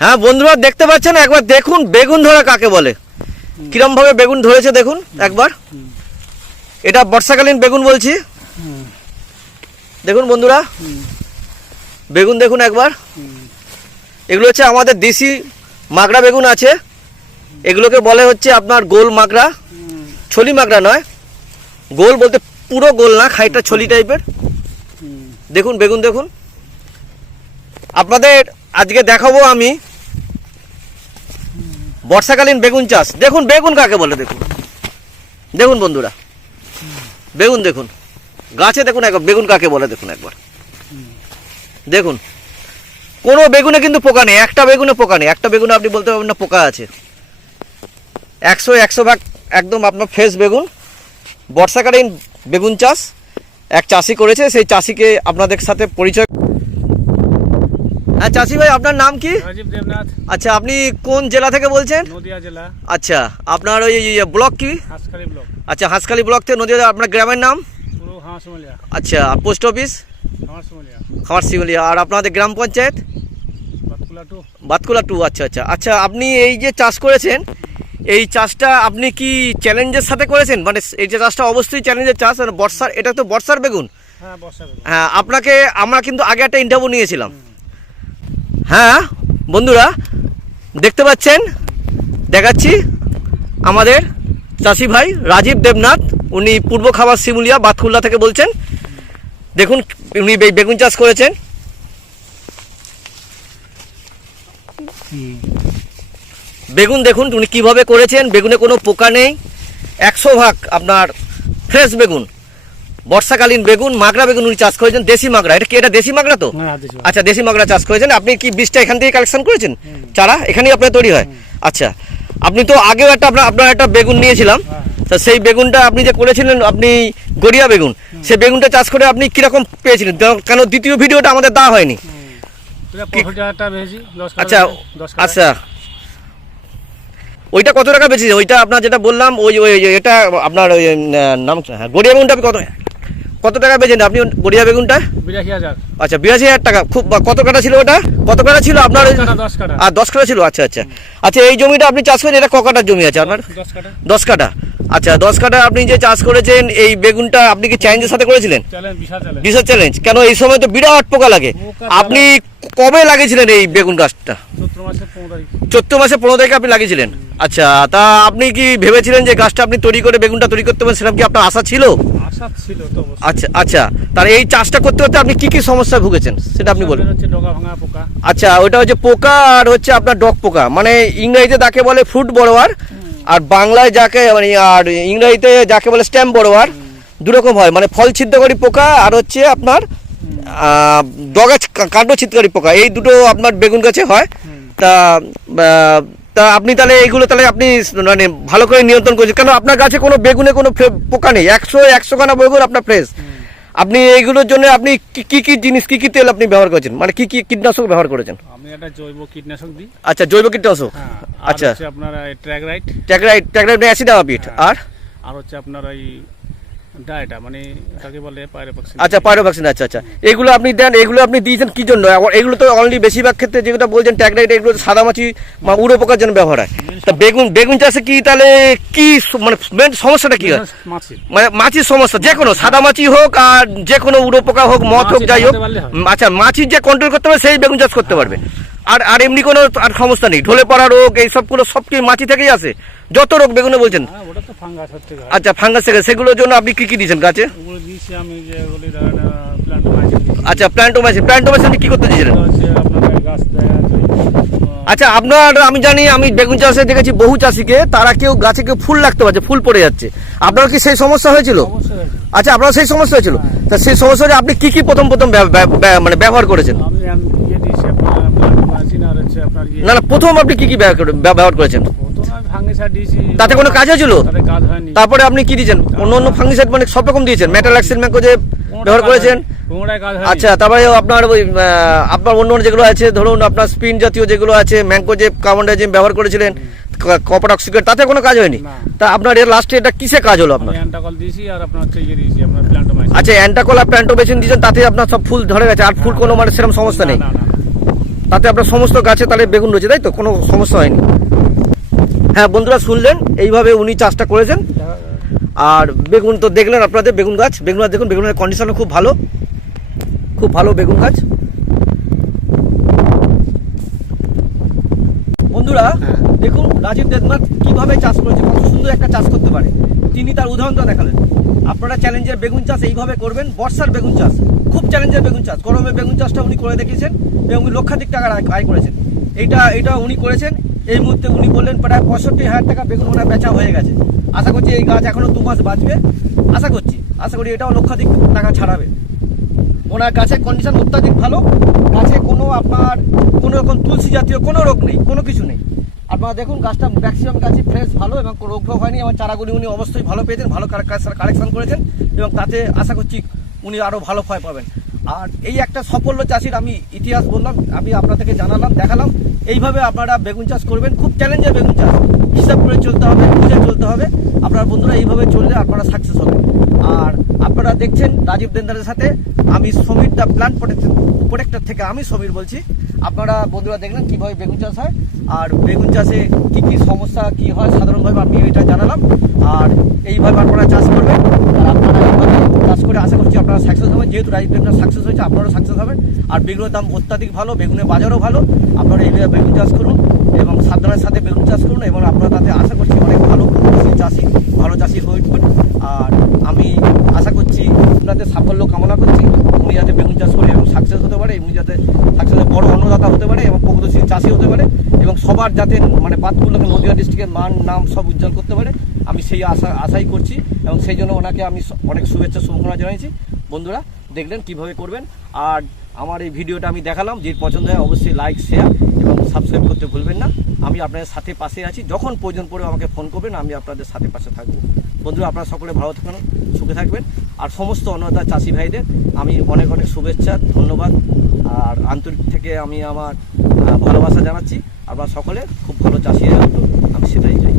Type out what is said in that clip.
হ্যাঁ বন্ধুরা, দেখতে পাচ্ছেন? একবার দেখুন, বেগুন ধরা কাকে বলে? কিরম ভাবে বেগুন ধরেছে দেখুন, একবার। এটা বর্ষাকালীন বেগুন বলছি। দেখুন, বন্ধুরা। বেগুন দেখুন একবার। এগুলো হচ্ছে আমাদের দেশি মাগড়া বেগুন আছে। এগুলোকে বলে হচ্ছে আপনার গোল মাগড়া ছলি মাগড়া নয়। গোল বলতে পুরো গোল না খাইটা ছলি টাইপের দেখুন, বেগুন দেখুন। আপনাদের আজকে দেখাবো আমি বর্ষাকালীন বেগুন চাষ। দেখুন, বেগুন কাকে বলে দেখুন। দেখুন বন্ধুরা, বেগুন দেখুন। গাছে দেখুন একবার, বেগুন কাকে বলে দেখুন একবার। দেখুন, কোনো বেগুনে কিন্তু পোকা নেই, একটা বেগুনে পোকা নেই, একটা বেগুনে আপনি বলতে পারবেন না পোকা আছে। একশো একশো ভাগ একদম আপনার ফ্রেশ বেগুন। বর্ষাকালীন বেগুন চাষ এক চাষি করেছে, সেই চাষিকে আপনাদের সাথে পরিচয় হ্যাঁ চাষি ভাই আপনার নাম কি? আচ্ছা আপনি কোন জেলা থেকে বলছেন? জেলা। আচ্ছা আপনার ওই ব্লক কি? আচ্ছা হাঁসখালি ব্লক থেকে নদীয়া আপনার গ্রামের নাম? আচ্ছা পোস্ট অফিস? খামার শিমলিয়া আর আপনাদের গ্রাম পঞ্চায়েত? বাতকুলা টু। আচ্ছা আচ্ছা। আচ্ছা আপনি এই যে চাষ করেছেন এই চাষটা আপনি কি চ্যালেঞ্জের সাথে করেছেন? মানে এই যে চাষটা অবশ্যই চ্যালেঞ্জের চাষ বর্ষার এটা তো বর্ষার বেগুন। হ্যাঁ বর্ষা বেগুন। হ্যাঁ আপনাকে আমরা কিন্তু আগে একটা ইন্টারভিউ নিয়েছিলাম। হ্যাঁ বন্ধুরা, দেখতে পাচ্ছেন? দেখাচ্ছি আমাদের চাষি ভাই রাজীব দেবনাথ। উনি পূর্ব খাবার শিমুলিয়া, বাতকুল্লা থেকে বলছেন। দেখুন, উনি বেগুন চাষ করেছেন। বেগুন দেখুন, উনি কীভাবে করেছেন? বেগুনে কোনো পোকা নেই। একশো ভাগ আপনার ফ্রেশ বেগুন। বর্ষাকালীন বেগুন মাগরা বেগুন উনি চাষ করেছেন দেশি মাগরা। এটা কি এটা দেশি মাগরা তো? আচ্ছা দেশি মাগরা চাষ করেছেন। আপনি কি বীজটা এখান থেকে কালেকশন করেছেন? চারা? এখানেই আপনার তৈরি হয়? আচ্ছা আপনি তো আগেও একটা আপনার আপনার একটা বেগুন নিয়েছিলাম। হ্যাঁ। তা সেই বেগুনটা আপনি যে করেছিলেন আপনি গড়িয়া বেগুন সেই বেগুনটা চাষ করে আপনি কীরকম পেয়েছিলেন? কেন দ্বিতীয় ভিডিওটা আমাদের দেওয়া হয়নি? আচ্ছা আচ্ছা। ওইটা কত টাকা বেচেছে? ওইটা আপনার যেটা বললাম ওই ওই ওই এটা আপনার ওই নাম হ্যাঁ গড়িয়া বেগুনটা আপনি কত? কত টাকা বেচেন আপনি গড়িয়া বেগুনটা? বিরাশি হাজার। আচ্ছা বিরাশি হাজার টাকা। খুব কত কাটা ছিল ওটা? কত কাটা ছিল আপনার আর দশ কাটা ছিল? আচ্ছা আচ্ছা। আচ্ছা এই জমিটা আপনি চাষ করেন এটা ক কাটার জমি আছে আপনার? দশ কাটা। আচ্ছা দশ কাটা আপনি যে চাষ করেছেন এই বেগুনটা আপনি কি চ্যালেঞ্জের সাথে করেছিলেন? বিশাল চ্যালেঞ্জ। কেন এই সময় তো বিরাট পোকা লাগে। আপনি কবে লাগিয়েছিলেন এই বেগুন গাছটা? চৈত্র মাসে পনেরো তারিখে আপনি লাগিয়েছিলেন? আচ্ছা তা আপনি কি ভেবেছিলেন যে গাছটা আপনি তৈরি করে বেগুনটা তৈরি করতে পারেন? সেরকম কি আপনার আশা ছিল? আশা ছিল তো আচ্ছা আচ্ছা। তাহলে এই চাষটা করতে করতে আপনি কি কি সমস্যায় ভুগেছেন? সেটা আপনি বলুন। হচ্ছে ডগা ভাঙা পোকা। আচ্ছা ওটা হচ্ছে পোকা আর হচ্ছে আপনার ডগ পোকা। মানে ইংরেজিতে তাকে বলে ফ্রুট বড়োয়ার আর বাংলায় যাকে মানে আর ইংরেজিতে যাকে বলে স্ট্যাম্প বড়োয়ার দুরকম হয়। মানে ফল ছিদ্রকারী পোকা আর হচ্ছে আপনার ডগা কাণ্ড ছিদ্রকারী পোকা। এই দুটো আপনার বেগুন গাছে হয়। তা তা আপনি তাহলে এইগুলো তাহলে আপনি মানে ভালো করে নিয়ন্ত্রণ করেছেন। কেন আপনার গাছে কোনো বেগুনে কোনো পোকা নেই? একশো একশো খানা বেগুন আপনার ফ্রেশ আপনি এইগুলোর জন্য আপনি কি কি জিনিস কি কি তেল আপনি ব্যবহার করেছেন? মানে কি কি কীটনাশক ব্যবহার করেছেন? আমি একটা জৈব কীটনাশক দিই। আচ্ছা জৈব কীটনাশক? হ্যাঁ আচ্ছা। আপনার ট্র্যাক রাইট ট্যাগরাইট ট্যাগরাইট অ্যাসিড আবিট আর? আর হচ্ছে আপনার ডায়েটা মানে বলে আচ্ছা পাইরোভ্যাকসিন আচ্ছা আচ্ছা। এগুলো আপনি দেন এগুলো আপনি দিয়েছেন কি জন্য? এগুলো তো অনলি বেশিরভাগ ক্ষেত্রে যেগুলো বলছেন ট্যাগরাইট এগুলো তো সাদামাছি বা উড়ো পোকার জন্য ব্যবহার হয়। তা বেগুন বেগুন চাষে কি তাহলে কি মানে মেন সমস্যাটা কি হয়? মানে মাছির সমস্যা যে কোনো সাদা মাছি হোক আর যে কোনো উড়ো পোকা হোক মদ হোক যাই হোক আচ্ছা মাছির যে কন্ট্রোল করতে পারবে সেই বেগুন চাষ করতে পারবে। আর আর এমনি কোনো আর সমস্যা নেই। ঢলে পড়া রোগ এই সবগুলো সব কি মাছি থেকেই আসে? যত রোগ বেগুনে বলছেন। হ্যাঁ। আচ্ছা ফাঙ্গাস থেকে সেগুলোর জন্য আপনি কি কি দিয়েছেন গাছে? আচ্ছা প্ল্যান্টোমাইসিন প্ল্যান্টোমাইসিন কি করতে দিয়েছিলেন? আচ্ছা আপনার আমি জানি আমি বেগুন চাষে দেখেছি বহু চাষিকে তারা কেউ গাছে কেউ ফুল লাগতে পারছে ফুল পড়ে যাচ্ছে। আপনার কি সেই সমস্যা হয়েছিল? আচ্ছা আপনার সেই সমস্যা হয়েছিল? তা সেই সমস্যাটা আপনি কি কি প্রথম প্রথম মানে ব্যবহার করেছেন? ইয়ে প্ল্যান্ট আর না না প্রথম আপনি কি কি ব্যবহার করে- ব্যব- ব্যবহার করেছেন? তাতে কোনো কাজ হয়েছিল তারপরে আপনি কি দিয়েছেন? অন্য অন্য ফাঙ্গিসাইড মানে সব রকম দিয়েছেন? মেটালাক্সিন ম্যাকোজে ব্যবহার করেছেন? আচ্ছা তারপরে আপনার ওই আপনার অন্য অন্য যেগুলো আছে ধরুন আপনার স্পিন জাতীয় যেগুলো আছে ম্যাঙ্কোজেব কার্বন ডাইজিম ব্যবহার করেছিলেন কপার অক্সিকেট তাতে কোনো কাজ হয়নি? তা আপনার এর লাস্টে এটা কিসে কাজ হলো আপনার? অ্যান্টাকল আর ইয়ে প্ল্যান্ট আচ্ছা অ্যান্টাকোলা প্যান্টোবেশন দিয়েছেন তাতে আপনার সব ফুল ধরে গেছে আর ফুল কোনো মানে সেরকম সমস্যা নেই? তাতে আপনার সমস্ত গাছে তাহলে বেগুন রয়েছে তাই তো? কোনো সমস্যা হয়নি। হ্যাঁ বন্ধুরা শুনলেন এইভাবে উনি চাষটা করেছেন। আর বেগুন তো দেখলেন আপনাদের বেগুন গাছ। বেগুন গাছ দেখুন বেগুনের কন্ডিশনও খুব ভালো। খুব ভালো বেগুন গাছ। বন্ধুরা হ্যাঁ। দেখুন রাজীব দেবনাথ কীভাবে চাষ করেছে কত সুন্দর একটা চাষ করতে পারে। তিনি তার উদাহরণটা দেখালেন। আপনারা চ্যালেঞ্জের বেগুন চাষ এইভাবে করবেন বর্ষার বেগুন চাষ। খুব চ্যালেঞ্জের বেগুন চাষ। গরমে বেগুন চাষটা উনি করে দেখিয়েছেন এবং উনি লক্ষাধিক টাকার আয় করেছেন। এইটা এটা উনি করেছেন। এই মুহূর্তে উনি বললেন প্রায় পঁয়ষট্টি হাজার টাকা বেগুন ওনার বেচা হয়ে গেছে। আশা করছি এই গাছ এখনও দু মাস বাঁচবে। আশা করছি। আশা করি এটাও লক্ষাধিক টাকা ছাড়াবে। ওনার গাছের কন্ডিশন অত্যাধিক ভালো। গাছে কোনো আপনার কোনো রকম তুলসী জাতীয় কোনো রোগ নেই, কোনো কিছু নেই। আপনারা দেখুন, গাছটা ম্যাক্সিমাম গাছই ফ্রেশ ভালো এবং কোনো রোগ হয়নি। আমার চারাগুলি উনি অবশ্যই ভালো পেয়েছেন, ভালো কালেকশন করেছেন। এবং তাতে আশা করছি উনি আরও ভালো ফল পাবেন। আর এই একটা সাফল্য চাষির আমি ইতিহাস বললাম, আমি আপনাদেরকে জানালাম, দেখালাম। এইভাবে আপনারা বেগুন চাষ করবেন, খুব চ্যালেঞ্জের বেগুন চাষ। হিসাব করে চলতে হবে, বুঝে চলতে হবে। আপনার বন্ধুরা এইভাবে চললে আপনারা সাকসেস হবেন আর আপনারা দেখছেন রাজীব দেন্দারের সাথে আমি Samir the plant protection protector থেকে আমি সমীর বলছি। আপনারা বন্ধুরা দেখলেন কীভাবে বেগুন চাষ হয়, আর বেগুন চাষে কী কী সমস্যা, কী হয়, সাধারণভাবে আমি এটা জানালাম। আর এইভাবে আপনারা চাষ করবেন, আর আপনারা করে আশা করছি আপনারা সাকসেস হবেন যেহেতু রাজীব দেন্দার সাকসেস হয়েছে, আপনারাও সাকসেস হবেন আর বেগুনের দাম অত্যাধিক ভালো, বেগুনের বাজারও ভালো। আপনারা এইভাবে বেগুন চাষ করুন এবং সাবধানের সাথে বেগুন চাষ করুন এবং আপনারা তাতে আশা করছি অনেক ভালো চাষি ভালো চাষি হয়ে উঠবেন। আর আমি আশা করছি আপনাদের সাফল্য কামনা করছি। উনি যাতে বেগুন চাষ করে এবং সাকসেস হতে পারে, উনি যাতে সাকসেস বড় অন্নদাতা হতে পারে এবং প্রগতিশীল চাষি হতে পারে এবং সবার যাতে মানে বাতগুলোকে নদীয়া ডিস্ট্রিক্টের মান, নাম সব উজ্জ্বল করতে পারে। আমি সেই আশা, আশাই করছি এবং সেই জন্য ওনাকে আমি অনেক শুভেচ্ছা, শুভকামনা জানাইছি। বন্ধুরা, দেখলেন কীভাবে করবেন। আর আমার এই ভিডিওটা আমি দেখালাম যে পছন্দ হয় অবশ্যই লাইক শেয়ার এবং সাবস্ক্রাইব করতে ভুলবেন না। আমি আপনাদের সাথে পাশে আছি। যখন প্রয়োজন পড়ে আমাকে ফোন করবেন, আমি আপনাদের সাথে পাশে থাকব। বন্ধুরা, আপনারা সকলে ভালো থাকুন সুখে থাকবেন। আর সমস্ত অন্নদা চাষি ভাইদের আমি অনেক অনেক শুভেচ্ছা, ধন্যবাদ। আর আন্তরিক থেকে আমি আমার ভালোবাসা জানাচ্ছি। আপনারা সকলে খুব ভালো চাষি আমি সেটাই চাই।